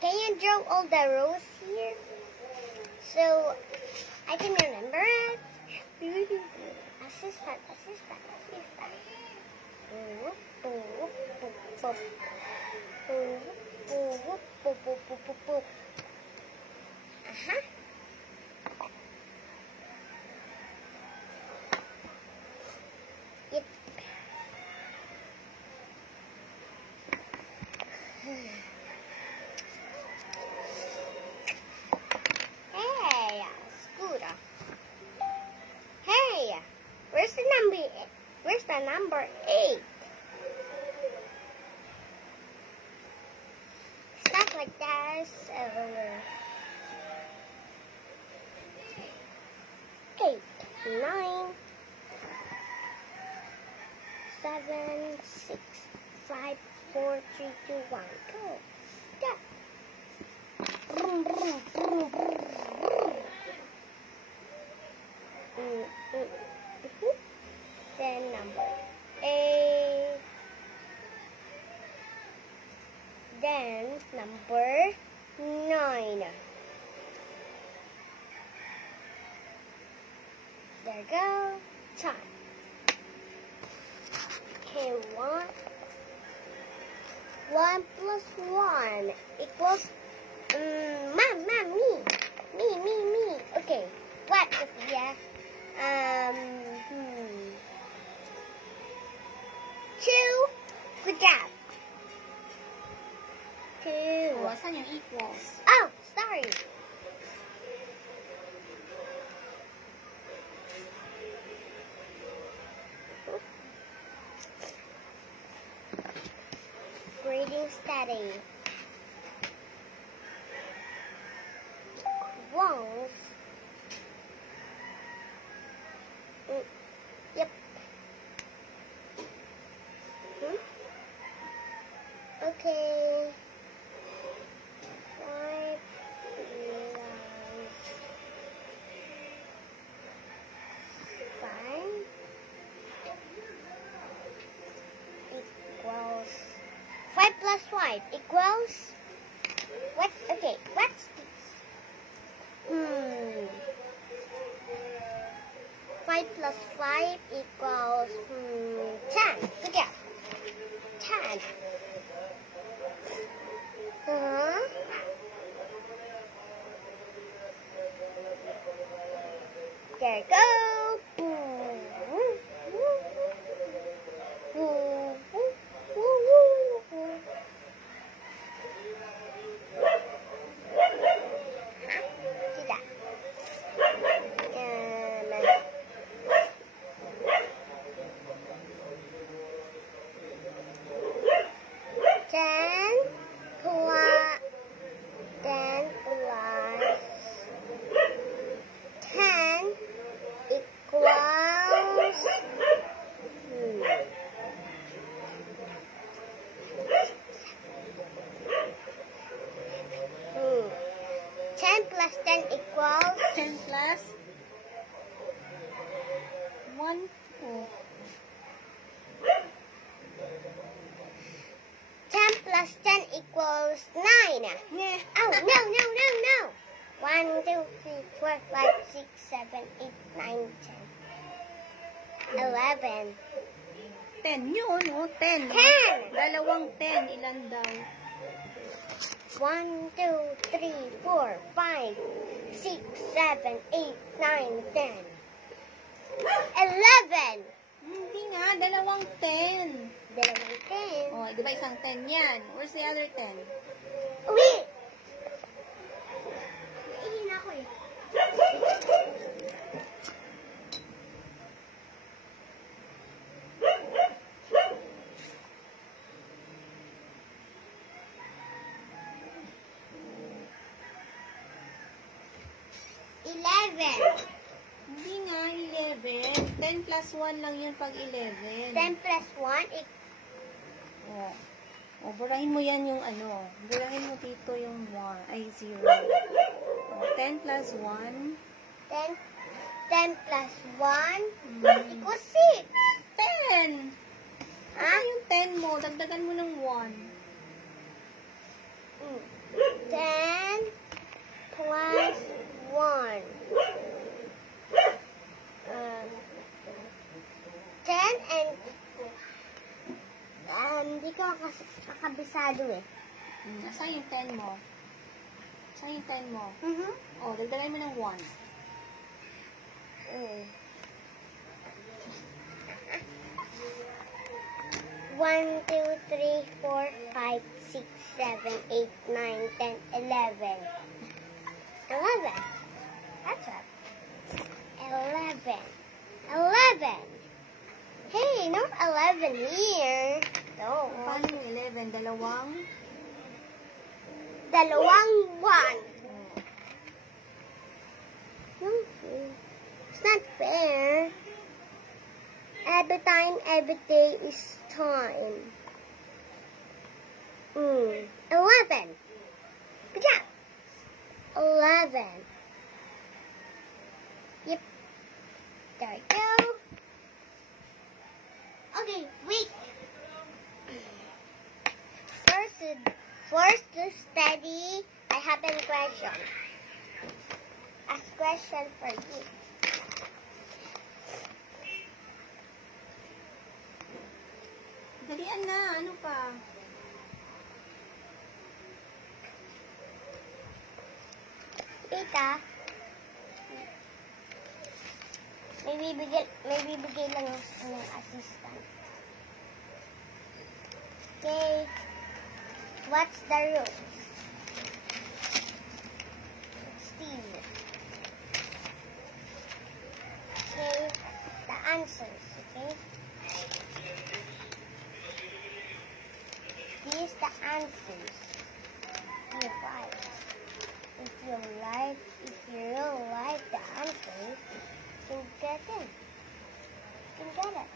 Can you draw all the rows here? So I can remember it. Assistant. Yep. Hey, scooter. Hey, where's the number 8? Stuff like that. 8, 9, 7, 6, 5, 4, 3, 2, 1. Go. Go. Brum, brum, brum, brum. Then number 8. Then number 9. There you go. Time. Okay, 1 plus 1 equals me. Okay, what, Sophia? 2. Good job. 2. Asan yung equals? Oh, sorry. Grading study. Equals. Yep. Okay. 5 equals 5 plus 5 equals what? Okay, what's this? 5 plus 5 equals 10. Good job. 10. There you go. Plus 10 equals 10 plus 1, 2. 10 plus 10 equals 9. Yeah. Oh, no. 1, 2, 3, 4, 5, 6, 7, 8, 9, 10, 11. 10 yun, oh, 10. 10. Dalawang 10, ilan daw? 1, 2, 3, 4, 5, 6, 7, 8, 9, 10, 11. Hindi nga, dalawang 10. Dalawang 10. Oh, di ba isang 10 yan? Where's the other 10? Wait! Ihin ako eh. Hindi nga, 11. 10 plus 1 lang yun pag 11. 10 plus 1 Oh. O, burahin mo yan yung ano. Burahin mo dito yung 1. Ay, 0. O, 10 plus 1. 10 plus 1 equals 6. 10! Ha? Ano yung 10 mo? Dagdagan mo ng 1. 10 kasi kakabisado eh. Asan yung 10 mo? Asan yung 10 mo? Mhm. Oh, dagdagan mo ng 1. Mm. 1, 2, 3, 4, 5, 6, 7, 8, 9, 10, 11. 11. That's right. 11. 11. Hey, not 11 here. No. Paano yung 11? Dalawang? Dalawang 1. Oh. It's not fair. Every time, every day is time. 11. Good job. 11. Yep. There we go. Okay, wait. First to study, I have a question. A question for you. Dalian na. Ano pa? Tita, may bibigay lang ng assistant. Okay, what's the rules? Steve. Okay, the answers, okay? These the answers. You write. If you like the answers, you can get it. You can get it.